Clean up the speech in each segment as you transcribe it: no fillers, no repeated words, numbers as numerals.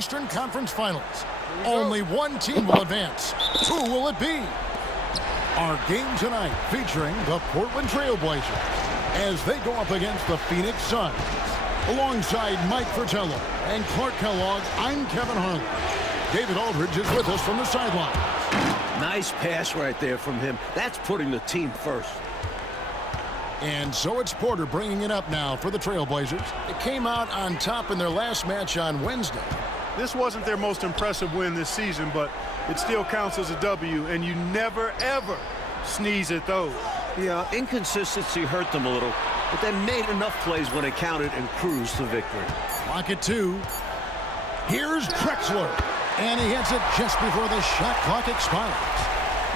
Eastern Conference Finals. Only one team will advance. Who will it be? Our game tonight featuring the Portland Trailblazers as they go up against the Phoenix Suns. Alongside Mike Fratello and Clark Kellogg, I'm Kevin Harlan. David Aldridge is with us from the sideline. Nice pass right there from him. That's putting the team first. And so it's Porter bringing it up now for the Trailblazers. It came out on top in their last match on Wednesday. This wasn't their most impressive win this season, but it still counts as a W, and you never, ever sneeze at those. Yeah, inconsistency hurt them a little, but they made enough plays when it counted and cruised to victory. Lock it 2. Here's Drexler, and he hits it just before the shot clock expires.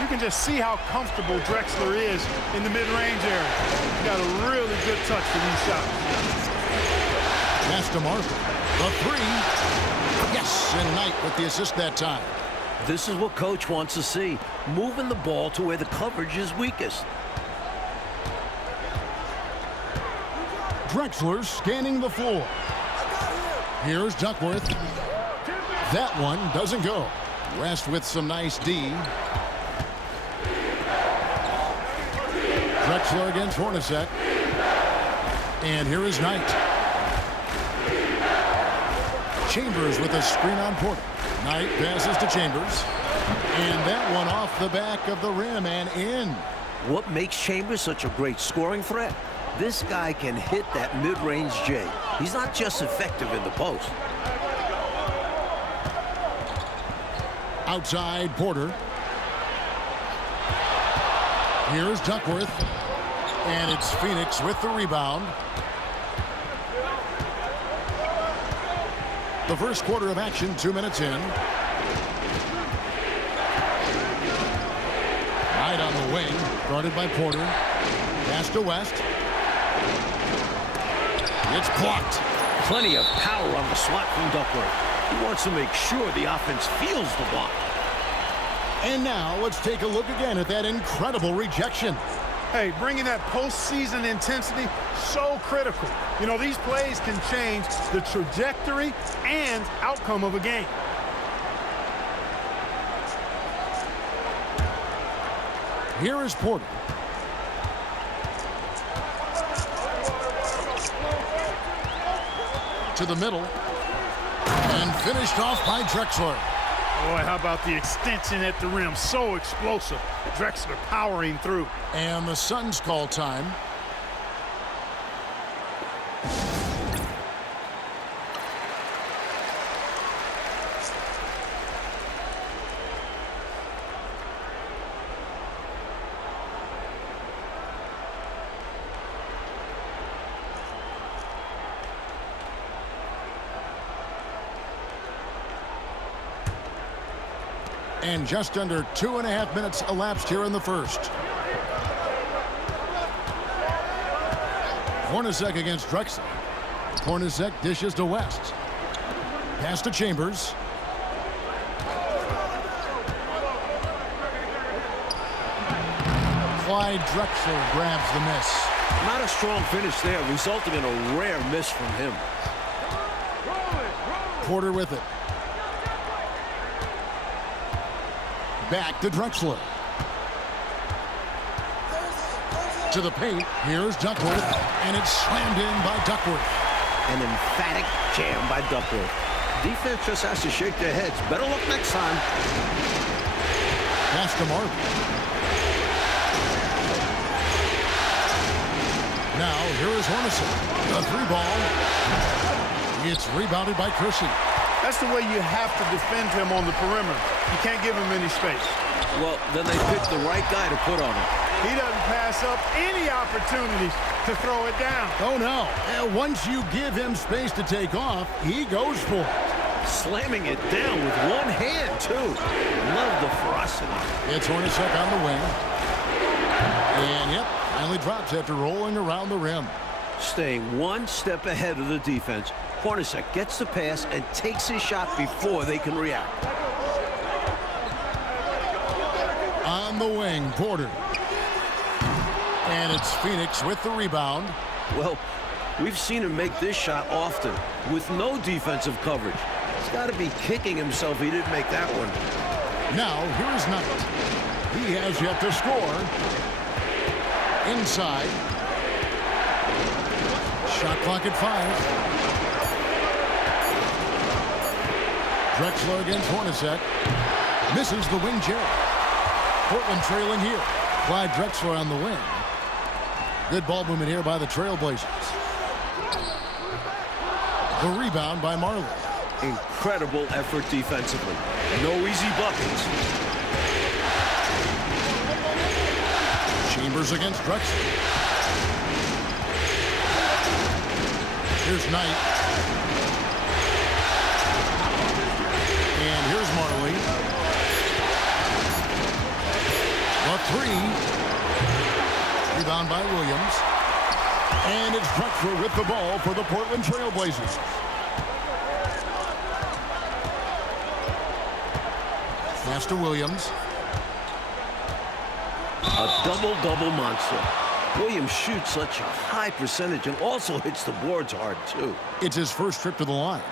You can just see how comfortable Drexler is in the mid-range area. He's got a really good touch for these shots. Pass to Marshall. The 3. Yes, and Knight with the assist that time. This is what Coach wants to see, moving the ball to where the coverage is weakest. Drexler scanning the floor. Here's Duckworth. That one doesn't go. West with some nice D. Drexler against Hornacek. And here is Knight. Chambers with a screen on Porter. Knight passes to Chambers. And that one off the back of the rim and in. What makes Chambers such a great scoring threat? This guy can hit that mid-range J. He's not just effective in the post. Outside Porter. Here's Duckworth. And it's Phoenix with the rebound. The first quarter of action, 2 minutes in. Knight on the wing, guarded by Porter. Pass to West. It's blocked. Plenty of power on the swat from Duckworth. He wants to make sure the offense feels the block. And now let's take a look again at that incredible rejection. Hey, bringing that postseason intensity, so critical. You know, these plays can change the trajectory and outcome of a game. Here is Porter. To the middle. And finished off by Drexler. Boy, how about the extension at the rim? So explosive. Drexler powering through. And the Suns call time. And just under 2.5 minutes elapsed here in the first. Hornacek against Drexler. Hornacek dishes to West. Pass to Chambers. Clyde Drexler grabs the miss. Not a strong finish there, resulting in a rare miss from him. Porter with it. Back to Drexler. To the paint. Here's Duckworth. And it's slammed in by Duckworth. An emphatic jam by Duckworth. Defense just has to shake their heads. Better luck next time. Pass to Martin. Now, here is Hornacek. The 3-ball. It's rebounded by Kersey. That's the way you have to defend him on the perimeter. You can't give him any space. Well, then they picked the right guy to put on him. He doesn't pass up any opportunities to throw it down. Oh, no. Once you give him space to take off, he goes for it. Slamming it down with one hand, too. Love the ferocity. It's Hornacek on the wing. And, yep, finally drops after rolling around the rim. Staying one step ahead of the defense. Hornacek gets the pass and takes his shot before they can react. On the wing, Porter. And it's Phoenix with the rebound. Well, we've seen him make this shot often with no defensive coverage. He's got to be kicking himself he didn't make that one. Now, here's Knight. He has yet to score. Inside. Shot clock at 5. Drexler against Hornacek. Misses the wing chair. Portland trailing here. Clyde Drexler on the wing. Good ball movement here by the Trailblazers. The rebound by Marley. Incredible effort defensively. No easy buckets. Chambers against Drexler. Here's Knight. And here's Marley. The 3. Rebound by Williams. And it's Drexler with the ball for the Portland Trailblazers. Pass to Williams. A double-double monster. Williams shoots such a high percentage and also hits the boards hard, too. It's his first trip to the line.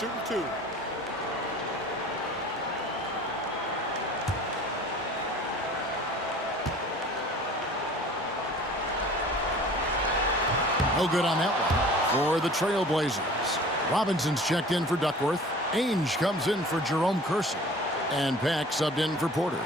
Shooting 2. No good on that one for the Trailblazers. Robinson's checked in for Duckworth. Ainge comes in for Jerome Kersey. And Pack subbed in for Porter.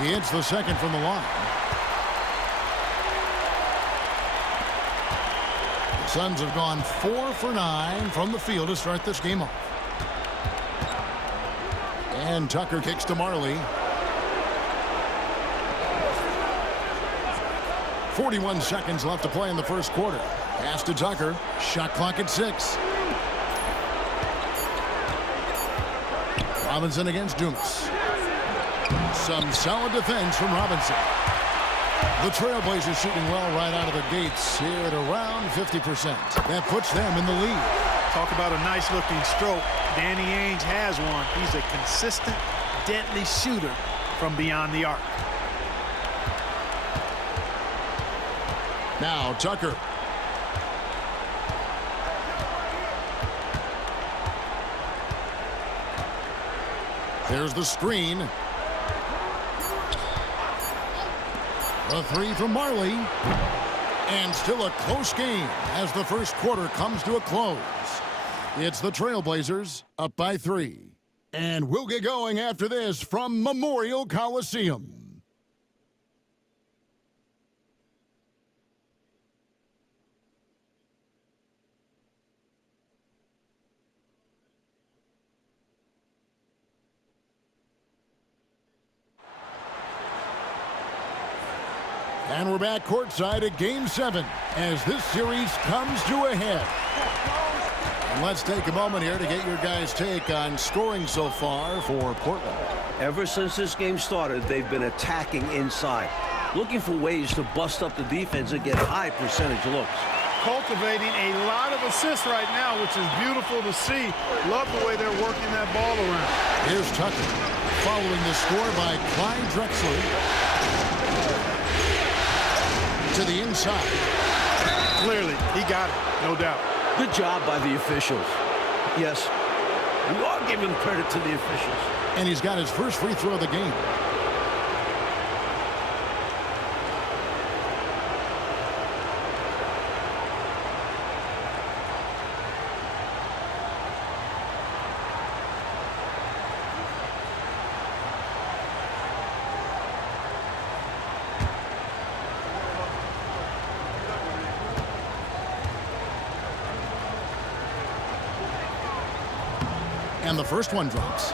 He hits the second from the line. The Suns have gone 4 for 9 from the field to start this game off. And Tucker kicks to Marley. 41 seconds left to play in the first quarter. Pass to Tucker. Shot clock at 6. Robinson against Dumas. Some solid defense from Robinson. The Trailblazers shooting well right out of the gates here at around 50%. That puts them in the lead. Talk about a nice-looking stroke. Danny Ainge has one. He's a consistent, deadly shooter from beyond the arc. Now Tucker. There's the screen. The 3 from Marley. And still a close game as the first quarter comes to a close. It's the Trailblazers up by 3. And we'll get going after this from Memorial Coliseum. And we're back courtside at Game 7 as this series comes to a head. And let's take a moment here to get your guys' take on scoring so far for Portland. Ever since this game started, they've been attacking inside, looking for ways to bust up the defense and get high percentage looks. Cultivating a lot of assists right now, which is beautiful to see. Love the way they're working that ball around. Here's Tucker following the score by Clyde Drexler. To the inside. Clearly, he got it, no doubt. Good job by the officials. Yes, we are giving credit to the officials. And he's got his first free throw of the game. And the first one drops.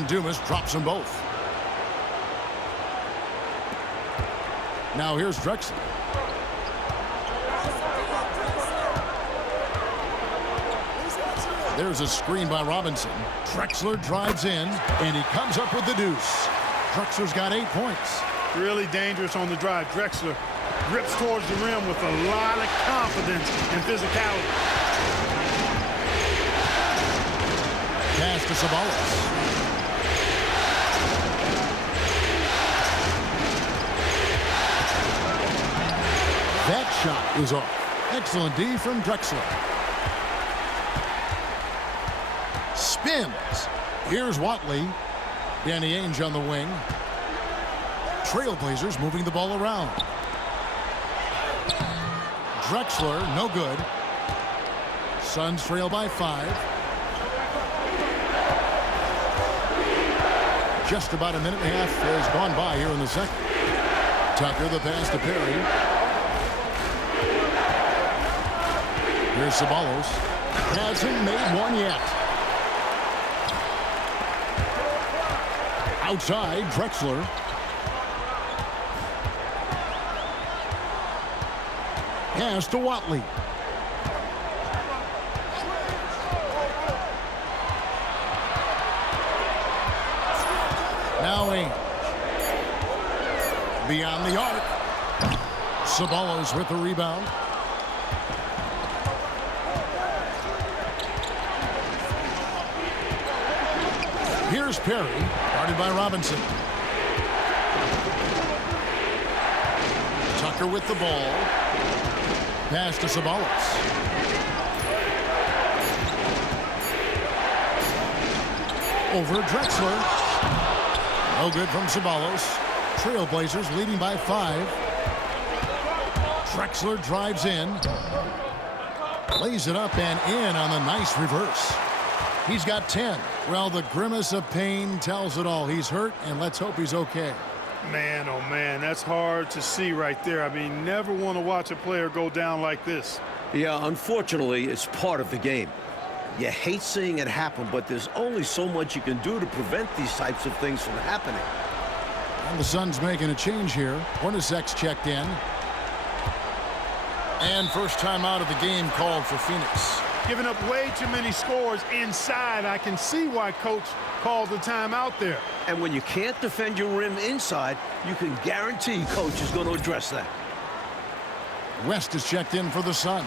And Dumas drops them both. Now here's Drexler. There's a screen by Robinson. Drexler drives in, and he comes up with the deuce. Drexler's got 8 points. Really dangerous on the drive. Drexler grips towards the rim with a lot of confidence and physicality. Pass to Sabalas. That shot is off. Excellent D from Drexler. Spins. Here's Watley. Danny Ainge on the wing. Trailblazers moving the ball around. Drexler, no good. Suns trail by 5. Just about a minute and a half has gone by here in the second. Tucker, the pass to Perry. Here's Sabalos. Hasn't made one yet. Outside, Drexler. Pass to Watley. Now Ainge. Beyond the arc. Sabalos with the rebound. Here's Perry, guarded by Robinson. Tucker with the ball. Pass to Sabalos. Over Drexler. No good from Sabalos. Trailblazers leading by 5. Drexler drives in. Lays it up and in on the nice reverse. He's got 10. Well, the grimace of pain tells it all. He's hurt, and let's hope he's okay. Man, oh man, that's hard to see right there. I mean, never want to watch a player go down like this. Yeah, unfortunately, it's part of the game. You hate seeing it happen, but there's only so much you can do to prevent these types of things from happening. And the Suns making a change here. Hornacek's checked in. And first time out of the game called for Phoenix. Giving up way too many scores inside. I can see why Coach called the timeout there. And when you can't defend your rim inside, you can guarantee Coach is going to address that. West is checked in for the Suns.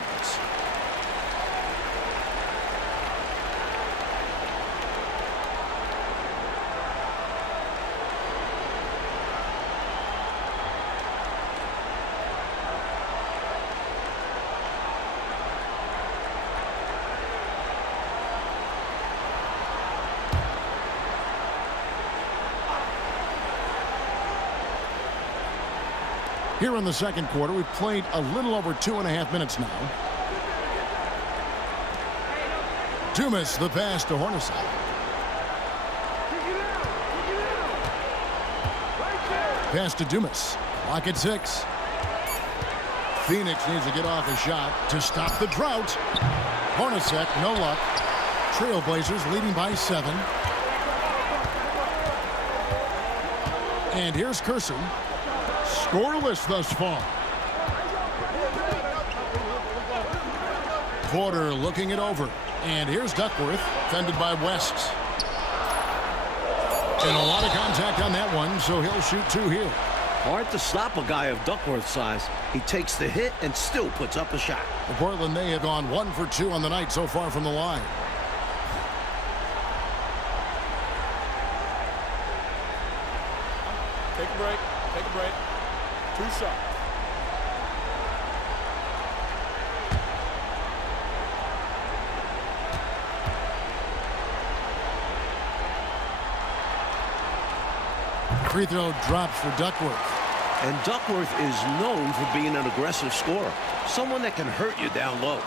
Here in the second quarter, we've played a little over 2.5 minutes now. Dumas, the pass to Hornacek. Pass to Dumas. Clock at 6. Phoenix needs to get off a shot to stop the drought. Hornacek, no luck. Trailblazers leading by 7. And here's Curson. Scoreless thus far. Porter looking it over. And here's Duckworth, fended by West. And a lot of contact on that one, so he'll shoot 2 here. Hard to stop a guy of Duckworth's size. He takes the hit and still puts up a shot. The Portland, they have gone 1 for 2 on the night so far from the line. Take a break. Take a break. 2 shots. Free throw drops for Duckworth. And Duckworth is known for being an aggressive scorer. Someone that can hurt you down low.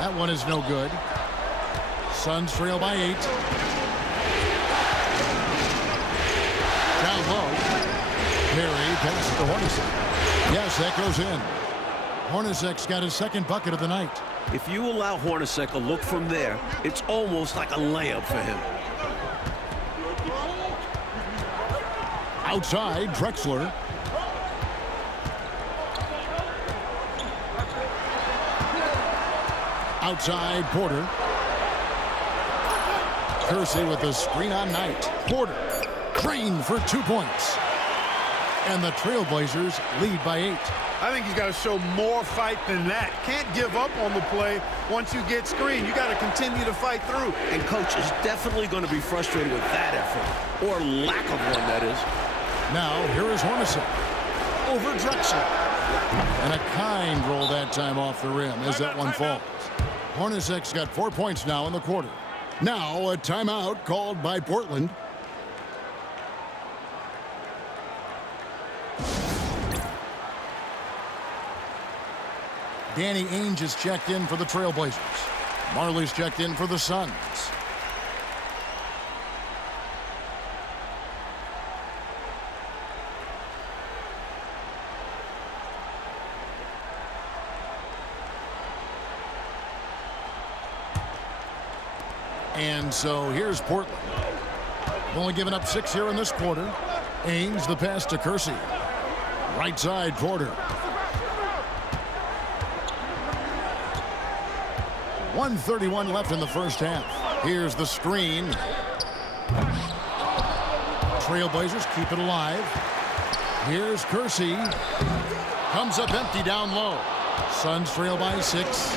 That one is no good. Suns trail by 8. to Hornacek. Yes, that goes in. Hornacek's got his second bucket of the night. If you allow Hornacek a look from there, it's almost like a layup for him. Outside, Drexler. Outside, Porter. Kersey with the screen on Knight. Porter, Green for 2 points. And the Trailblazers lead by 8. I think he's got to show more fight than that. Can't give up on the play once you get screened. You got to continue to fight through. And coach is definitely going to be frustrated with that effort, or lack of one, that is. Now, here is Hornacek. Over Drexler. And a kind roll that time off the rim as that one falls. Hornacek's got 4 points now in the quarter. Now, a timeout called by Portland. Danny Ainge is checked in for the Trailblazers. Marley's checked in for the Suns. And so here's Portland. Only giving up 6 here in this quarter. Ainge the pass to Kersey. Right side, Porter. 1:31 left in the first half. Here's the screen. Trailblazers keep it alive. Here's Kersey. Comes up empty down low. Suns trail by 6.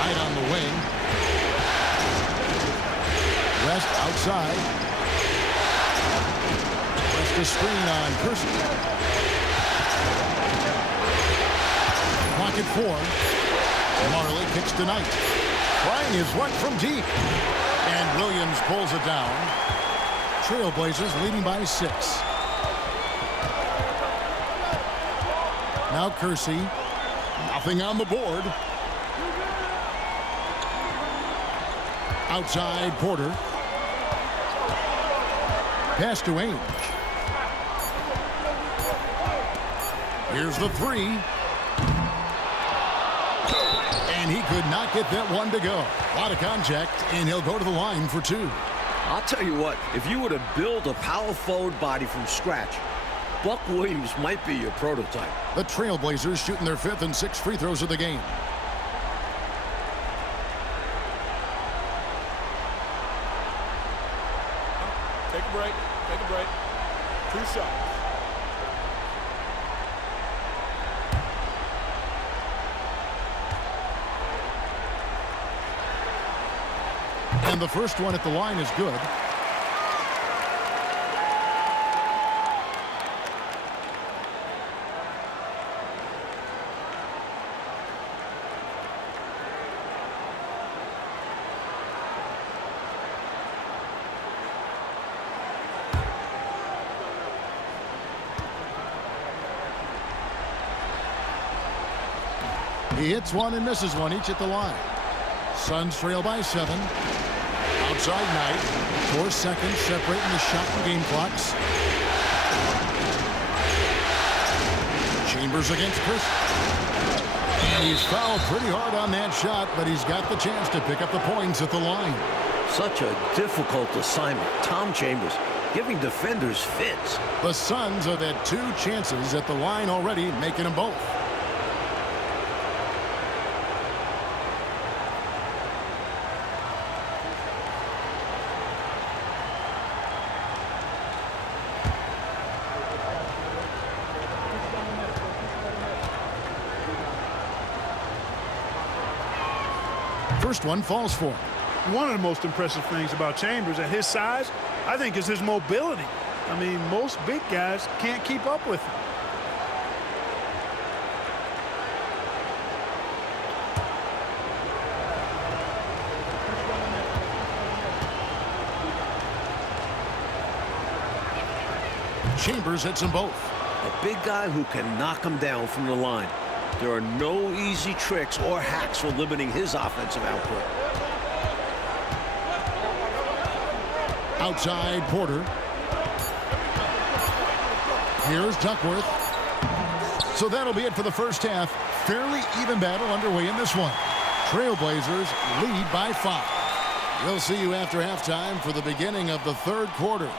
Right on the wing. West outside. West a screen on Kersey. Pocket 4. Marley kicks to Knight. Trying his one from deep. And Williams pulls it down. Trailblazers leading by 6. Now Kersey. Nothing on the board. Outside, Porter. Pass to Ainge. Here's the 3. And he could not get that one to go. A lot of contact, and he'll go to the line for 2. I'll tell you what, if you were to build a power forward body from scratch, Buck Williams might be your prototype. The Trailblazers shooting their 5th and 6th free throws of the game. Take a break. Take a break. 2 shots. And the first one at the line is good. He hits one and misses one, each at the line. Suns trail by 7. Outside Knight. 4 seconds separating the shot and game clocks. Chambers against Chris. And he's fouled pretty hard on that shot, but he's got the chance to pick up the points at the line. Such a difficult assignment. Tom Chambers giving defenders fits. The Suns have had 2 chances at the line already, making them both. First one falls for him. One of the most impressive things about Chambers at his size, I think, is his mobility. I mean, most big guys can't keep up with him. Chambers hits them both. A big guy who can knock him down from the line. There are no easy tricks or hacks for limiting his offensive output. Outside, Porter. Here's Duckworth. So that'll be it for the first half. Fairly even battle underway in this one. Trailblazers lead by 5. We'll see you after halftime for the beginning of the third quarter.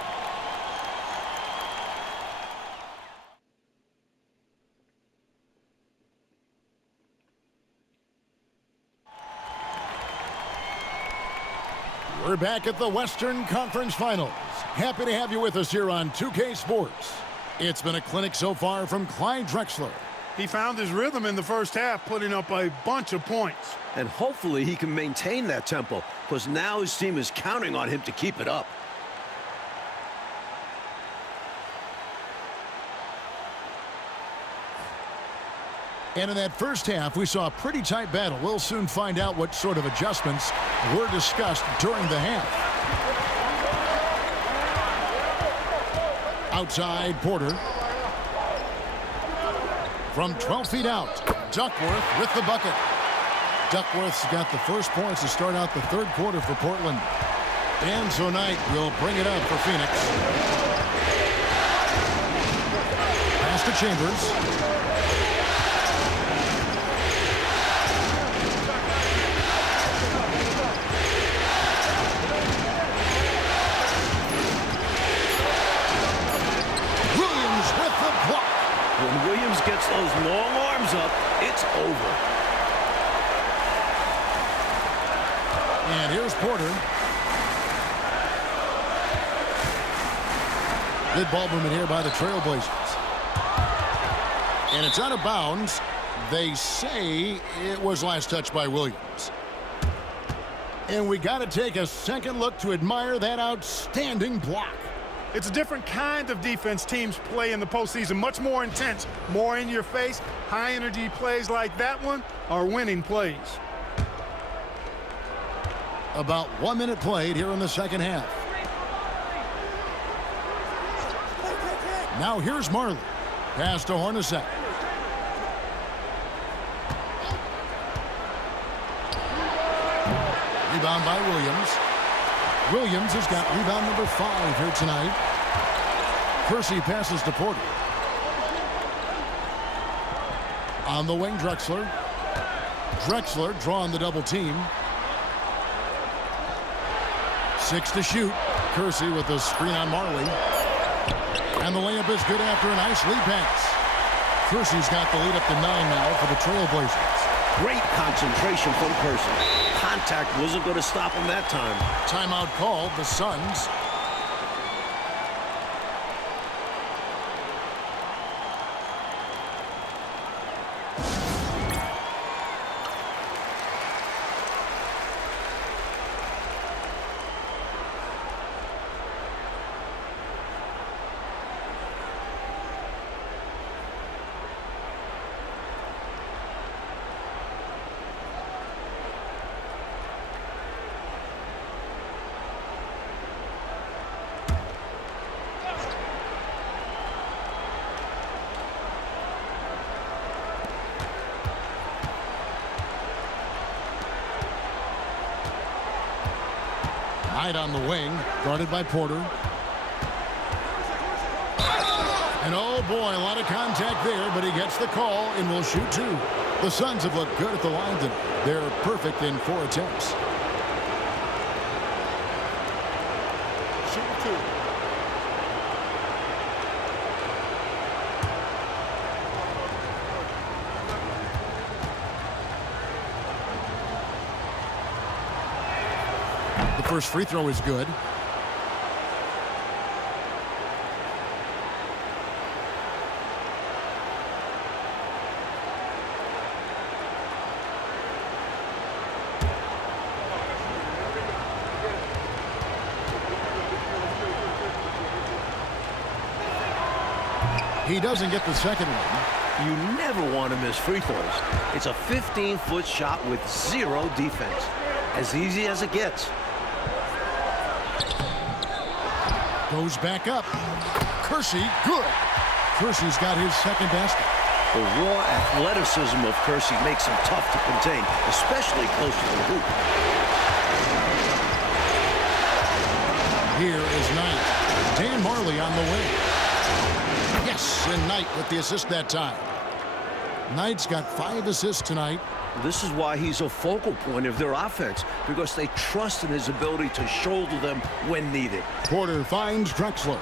We're back at the Western Conference Finals. Happy to have you with us here on 2K Sports. It's been a clinic so far from Clyde Drexler. He found his rhythm in the first half, putting up a bunch of points. And hopefully he can maintain that tempo, because now his team is counting on him to keep it up. And in that first half, we saw a pretty tight battle. We'll soon find out what sort of adjustments were discussed during the half. Outside, Porter. From 12 feet out, Duckworth with the bucket. Duckworth's got the first points to start out the third quarter for Portland. And so Knight will bring it up for Phoenix. Pass to Chambers. When Williams gets those long arms up, it's over. And here's Porter. Good ball movement here by the Trailblazers. And it's out of bounds. They say it was last touched by Williams. And we got to take a second look to admire that outstanding block. It's a different kind of defense teams play in the postseason, much more intense, more in your face. High-energy plays like that one are winning plays. About 1 minute played here in the second half. Now here's Marley. Pass to Hornacek. Rebound by Williams. Williams has got rebound number 5 here tonight. Kersey passes to Porter. On the wing, Drexler. Drexler drawing the double team. 6 to shoot. Kersey with the screen on Marley. And the layup is good after a nice lead pass. Kersey's got the lead up to 9 now for the Trailblazers. Great concentration from Kersey. Contact wasn't going to stop him that time. Timeout called, the Suns. Knight on the wing, guarded by Porter. And oh boy, a lot of contact there, but he gets the call and will shoot 2. The Suns have looked good at the line tonight. They're perfect in 4 attempts. Shoot 2. The first free throw is good. He doesn't get the second one. You never want to miss free throws. It's a 15-foot shot with 0 defense. As easy as it gets. Goes back up. Kersey, good. Kersey's got his second basket. The raw athleticism of Kersey makes him tough to contain, especially close to the hoop. Here is Knight. Dan Marley on the wing. Yes, Quinn Knight with the assist that time. Knight's got 5 assists tonight. This is why he's a focal point of their offense, because they trust in his ability to shoulder them when needed. Porter finds Drexler.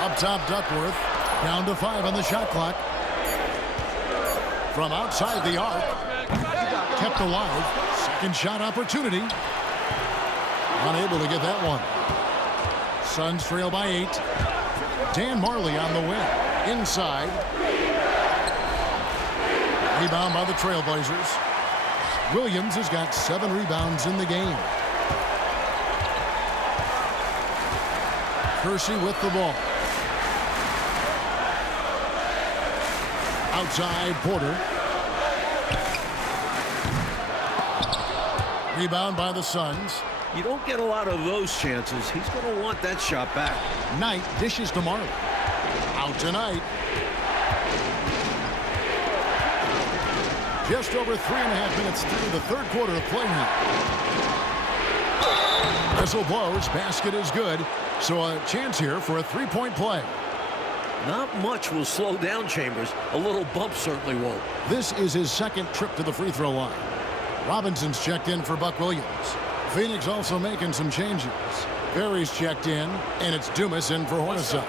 Up top, Duckworth. Down to 5 on the shot clock. From outside the arc. Kept alive. Second shot opportunity. Unable to get that one. Suns trail by 8. Dan Marley on the wing. Inside. Rebound by the Trailblazers. Williams has got 7 rebounds in the game. Kersey with the ball. Outside, Porter. Rebound by the Suns. You don't get a lot of those chances. He's going to want that shot back. Knight dishes to Marley. Out tonight. Just over 3.5 minutes through the third quarter of play here. Whistle blows. Basket is good. So a chance here for a 3-point play. Not much will slow down Chambers. A little bump certainly won't. This is his second trip to the free throw line. Robinson's checked in for Buck Williams. Phoenix also making some changes. Berry's checked in, and it's Dumas in for Hornacek.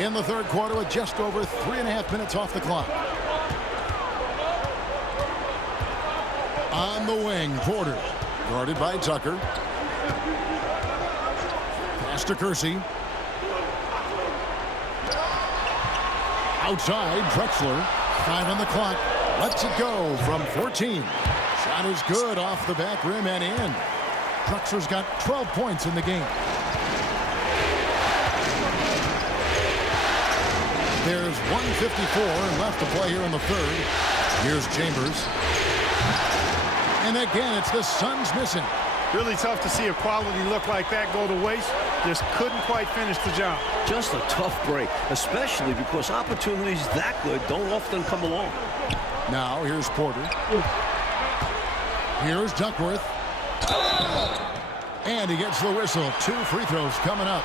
In the third quarter with just over 3.5 minutes off the clock. On the wing, Porter. Guarded by Tucker. Pass to Kersey. Outside, Drexler. 5 on the clock. Lets it go from 14. Shot is good off the back rim and in. Drexler's got 12 points in the game. There's 1:54 left to play here in the third. Here's Chambers. And again, it's the Suns missing. Really tough to see a quality look like that go to waste. Just couldn't quite finish the job. Just a tough break, especially because opportunities that good don't often come along. Now, here's Porter. Here's Duckworth. And he gets the whistle. 2 free throws coming up.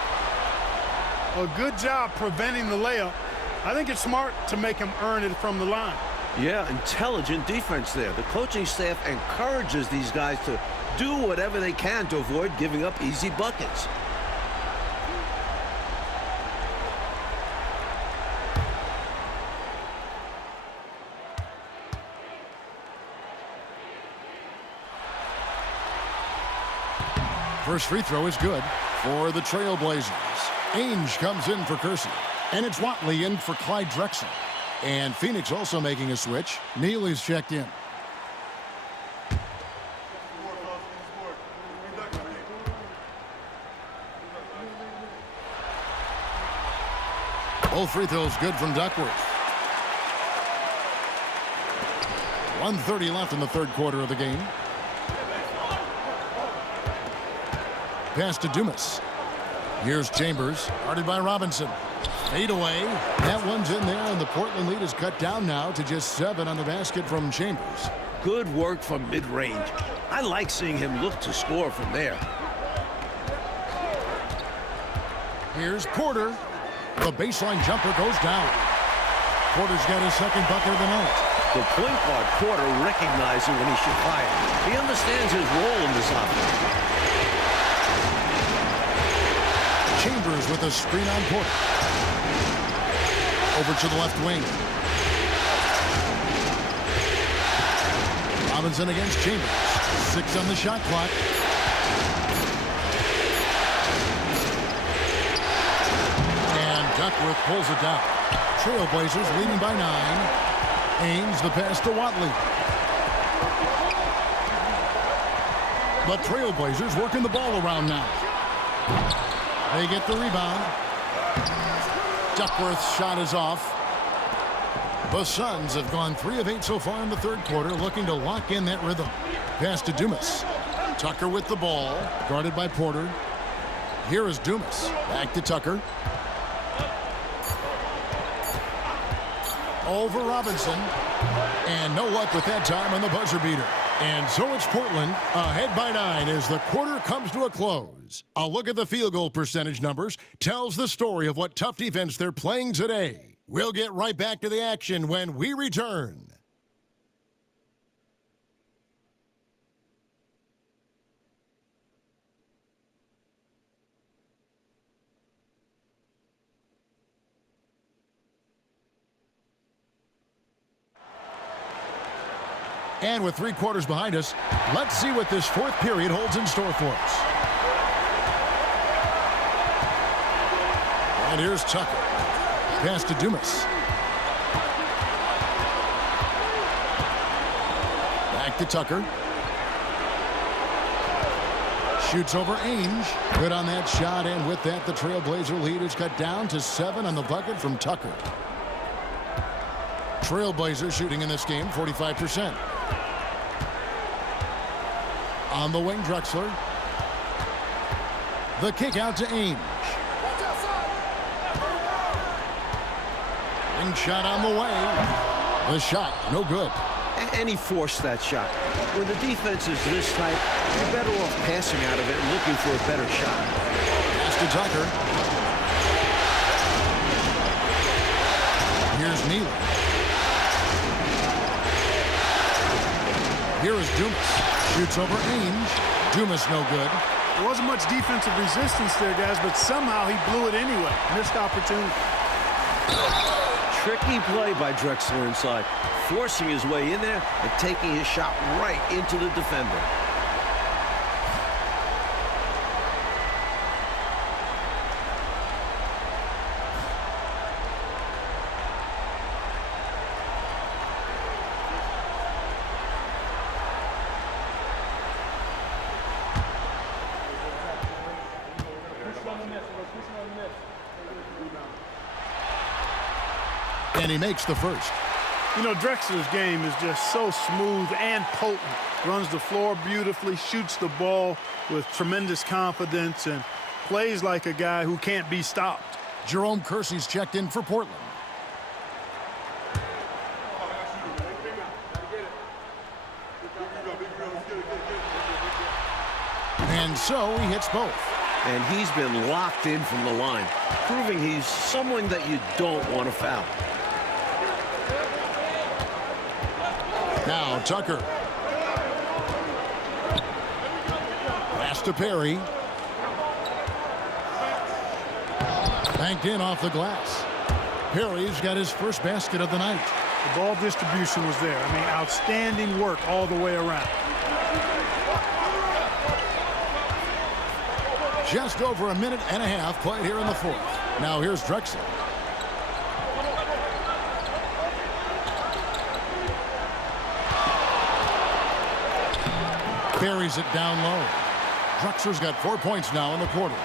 A good job preventing the layup. I think it's smart to make him earn it from the line. Yeah, intelligent defense there. The coaching staff encourages these guys to do whatever they can to avoid giving up easy buckets. First free throw is good for the Trailblazers. Ainge comes in for Kersey. And it's Watley in for Clyde Drexler. And Phoenix also making a switch. Neely's checked in. Both free throws good from Duckworth. 1:30 left in the third quarter of the game. Pass to Dumas. Here's Chambers, guarded by Robinson. Fade away. That one's in there, and the Portland lead is cut down now to just 7 on the basket from Chambers. Good work from mid-range. I like seeing him look to score from there. Here's Porter. The baseline jumper goes down. Porter's got his second bucket of the night. The point guard, Porter, recognizing when he should fire. He understands his role in this offense. Chambers with a screen on Porter. Over to the left wing. Robinson against Chambers. 6 on the shot clock. And Duckworth pulls it down. Trailblazers leading by 9. Ainge the pass to Watley. The Trailblazers working the ball around now. They get the rebound. Duckworth's shot is off. The Suns have gone 3 of 8 so far in the third quarter, looking to lock in that rhythm. Pass to Dumas. Tucker with the ball, guarded by Porter. Here is Dumas. Back to Tucker. Over Robinson. And no luck with that time on the buzzer beater. And so it's Portland ahead by 9 as the quarter comes to a close. A look at the field goal percentage numbers tells the story of what tough defense they're playing today. We'll get right back to the action when we return. And with 3 quarters behind us, let's see what this fourth period holds in store for us. And here's Tucker. Pass to Dumas. Back to Tucker. Shoots over Ainge. Good on that shot, and with that, the Trailblazer lead is cut down to 7 on the bucket from Tucker. Trailblazers shooting in this game 45%. On the wing, Drexler. The kick out to Ainge. Wing shot on the way. The shot, no good. And he forced that shot. When the defense is this tight, you're better off passing out of it and looking for a better shot. Pass to Tucker. Here's Neal. Here is Dumas. Shoots over Ainge. Dumas no good. There wasn't much defensive resistance there, guys, but somehow he blew it anyway. Missed opportunity. Tricky play by Drexler inside, forcing his way in there and taking his shot right into the defender. And he makes the first. You know, Drexler's game is just so smooth and potent. Runs the floor beautifully, shoots the ball with tremendous confidence, and plays like a guy who can't be stopped. Jerome Kersey's checked in for Portland. And so he hits both. And he's been locked in from the line, proving he's someone that you don't want to foul. Now Tucker. Pass to Perry. Banked in off the glass. Perry's got his first basket of the night. The ball distribution was there. I mean, outstanding work all the way around. Just over a minute and a half played here in the fourth. Now here's Drexler. Buries it down low. Drexler's got 4 points now in the quarter.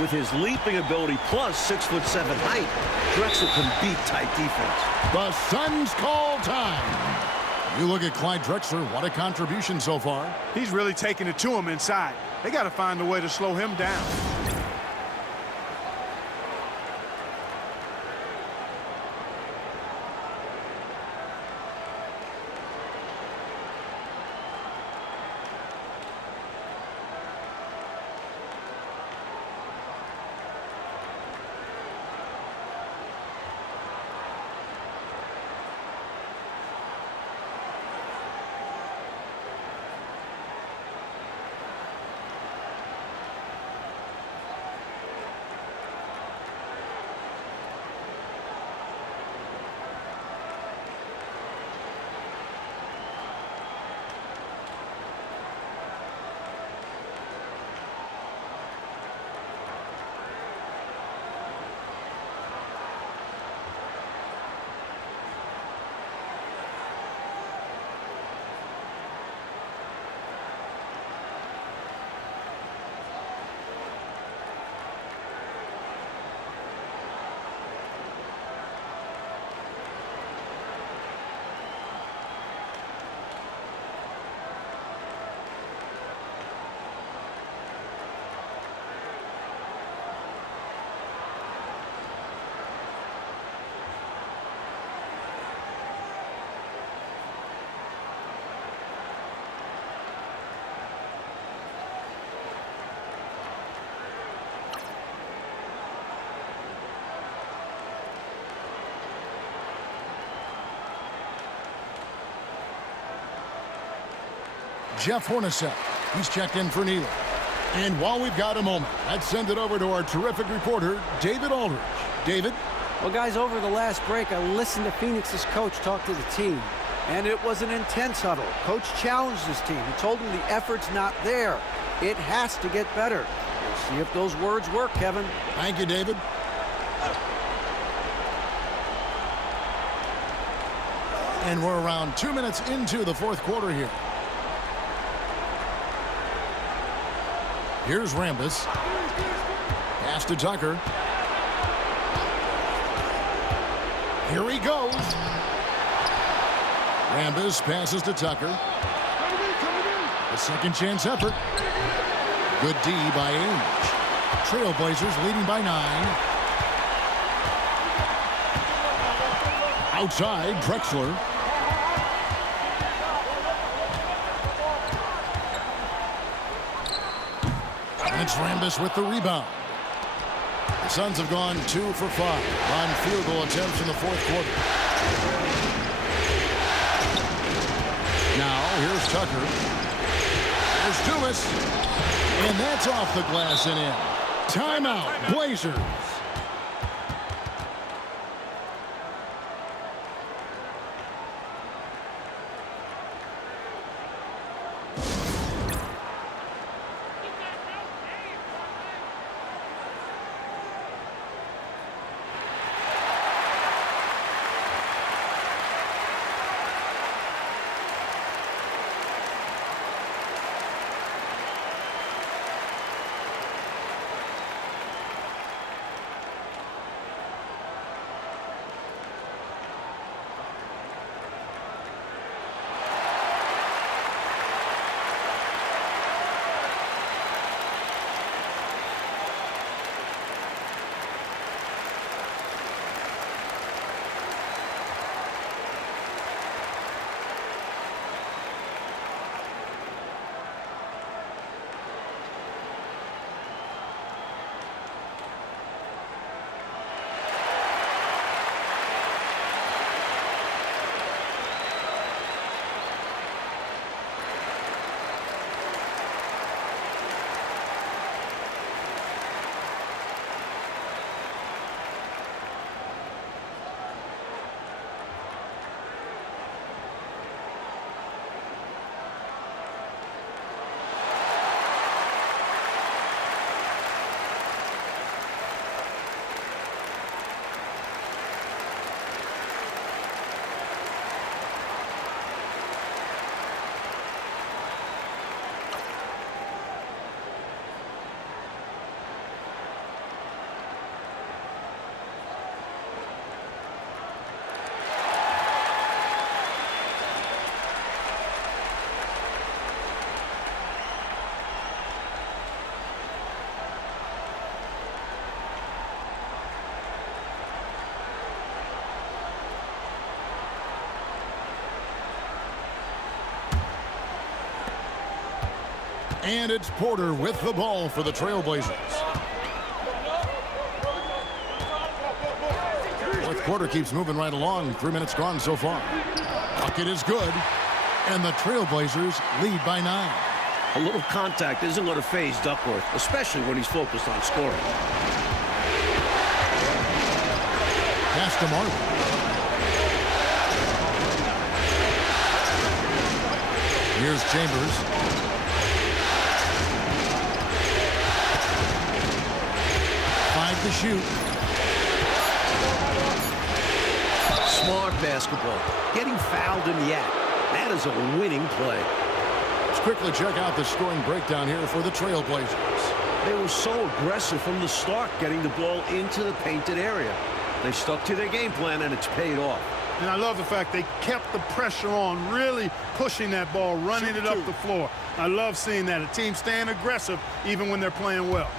With his leaping ability plus 6'7" height, Drexler can beat tight defense. The Suns call time. You look at Clyde Drexler, what a contribution so far. He's really taking it to him inside. They got to find a way to slow him down. Jeff Hornacek. He's checked in for Neal. And while we've got a moment, let's send it over to our terrific reporter, David Aldridge. David? Well, guys, over the last break, I listened to Phoenix's coach talk to the team, and it was an intense huddle. Coach challenged his team. He told them the effort's not there. It has to get better. We'll see if those words work, Kevin. Thank you, David. And we're around 2 minutes into the fourth quarter here. Here's Rambis. Pass to Tucker. Here he goes. Rambis passes to Tucker. A second chance effort. Good D by Ainge. Trailblazers leading by 9. Outside, Drexler. It's Rambis with the rebound. The Suns have gone 2 for 5 on field goal attempts in the fourth quarter. Now, here's Tucker. There's Dumas. And that's off the glass and in. Timeout, Blazers. And it's Porter with the ball for the Trailblazers. Fourth quarter keeps moving right along. 3 minutes gone so far. Bucket is good. And the Trailblazers lead by 9. A little contact isn't going to faze Duckworth, especially when he's focused on scoring. Pass to Martin. Here's Chambers. To shoot. Smart basketball. Getting fouled in the act. That is a winning play. Let's quickly check out the scoring breakdown here for the Trailblazers. They were so aggressive from the start, getting the ball into the painted area. They stuck to their game plan, and it's paid off. And I love the fact they kept the pressure on, really pushing that ball, running it up the floor. I love seeing that. A team staying aggressive even when they're playing well.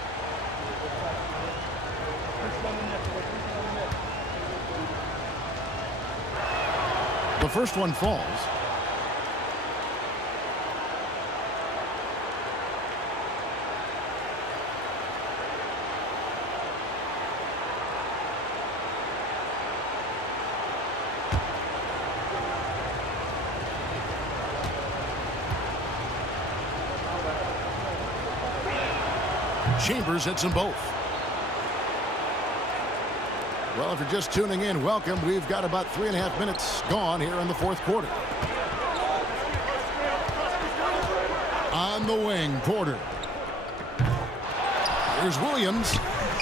The first one falls. Chambers hits them both. Well, if you're just tuning in, welcome. We've got about 3.5 minutes gone here in the fourth quarter. On the wing, Porter. Here's Williams.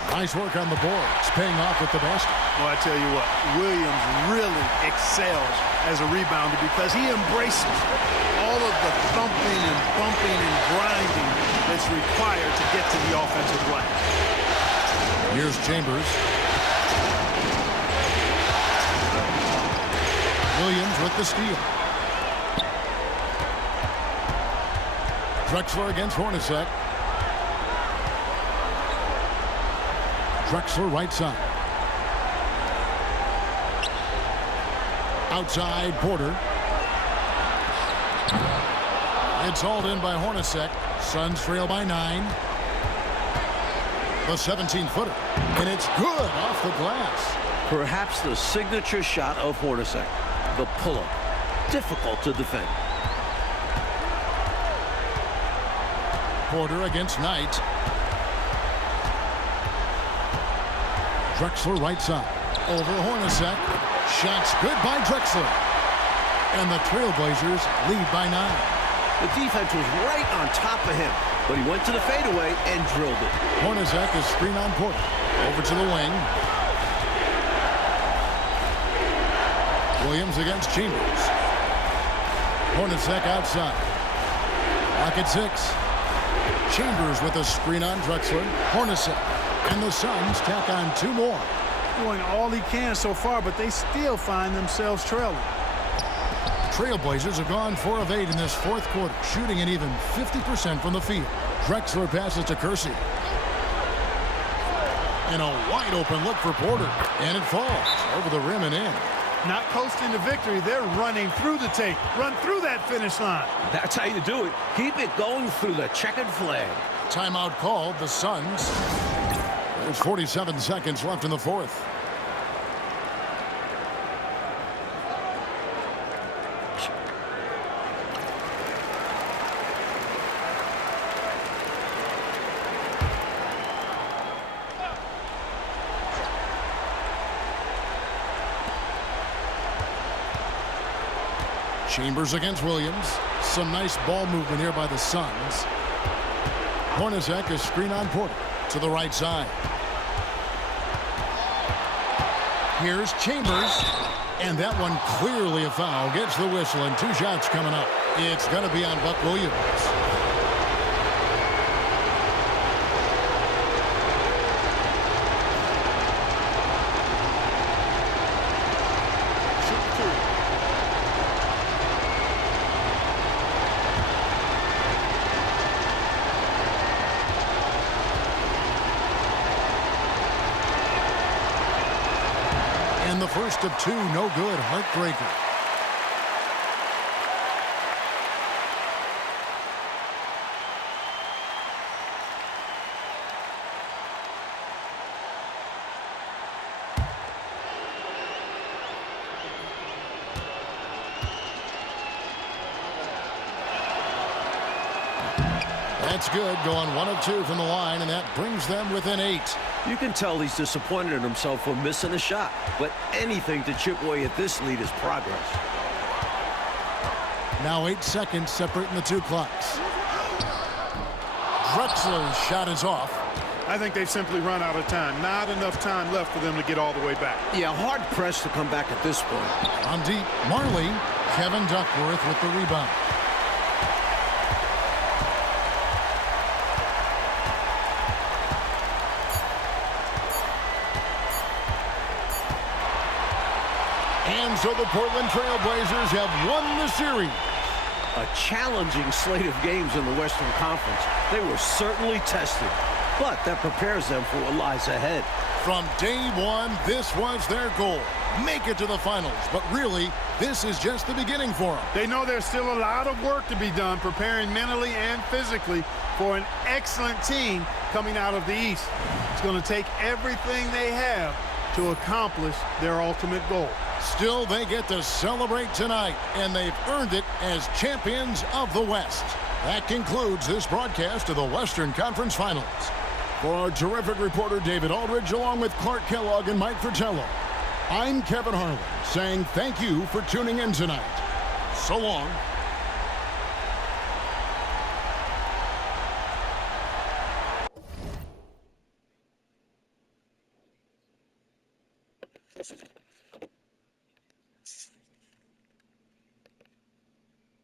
Nice work on the boards, paying off with the basket. Well, I tell you what, Williams really excels as a rebounder because he embraces all of the thumping and bumping and grinding that's required to get to the offensive glass. Here's Chambers. Williams with the steal. Drexler against Hornacek. Drexler right side. Outside, Porter. It's hauled in by Hornacek. Suns trail by 9. The 17-footer. And it's good off the glass. Perhaps the signature shot of Hornacek. The pull-up. Difficult to defend. Porter against Knight. Drexler right side. Over Hornacek. Shots good by Drexler. And the Trailblazers lead by 9. The defense was right on top of him, but he went to the fadeaway and drilled it. Hornacek is screen on Porter. Over to the wing. Williams against Chambers. Hornacek outside. Lock at 6. Chambers with a screen on Drexler. Hornacek. And the Suns tack on 2 more. Doing all he can so far, but they still find themselves trailing. Trailblazers have gone 4 of 8 in this fourth quarter, shooting an even 50% from the field. Drexler passes to Kersey. And a wide open look for Porter. And it falls over the rim and in. Not coasting to victory, they're running through the tape. Run through that finish line. That's how you do it. Keep it going through the checkered flag. Timeout called, the Suns. There's 47 seconds left in the fourth. Chambers against Williams. Some nice ball movement here by the Suns. Hornacek is screen on Porter to the right side. Here's Chambers. And that one clearly a foul. Gets the whistle and 2 shots coming up. It's going to be on Buck Williams. And the first of 2, no good. Heartbreaker. That's good. Going 1 of 2 from the line, and that brings them within 8. You can tell he's disappointed in himself for missing a shot, but anything to chip away at this lead is progress. Now 8 seconds separating the 2 clocks. Drexler's shot is off. I think they've simply run out of time. Not enough time left for them to get all the way back. Yeah, hard pressed to come back at this point. On deep, Marley. Kevin Duckworth with the rebound. And so the Portland Trailblazers have won the series. A challenging slate of games in the Western Conference. They were certainly tested, but that prepares them for what lies ahead. From day 1, this was their goal. Make it to the finals, but really, this is just the beginning for them. They know there's still a lot of work to be done, preparing mentally and physically for an excellent team coming out of the East. It's going to take everything they have to accomplish their ultimate goal. Still, they get to celebrate tonight, and they've earned it as champions of the West. That concludes this broadcast of the Western Conference Finals. For our terrific reporter, David Aldridge, along with Clark Kellogg and Mike Fratello, I'm Kevin Harlan, saying thank you for tuning in tonight. So long. Yes.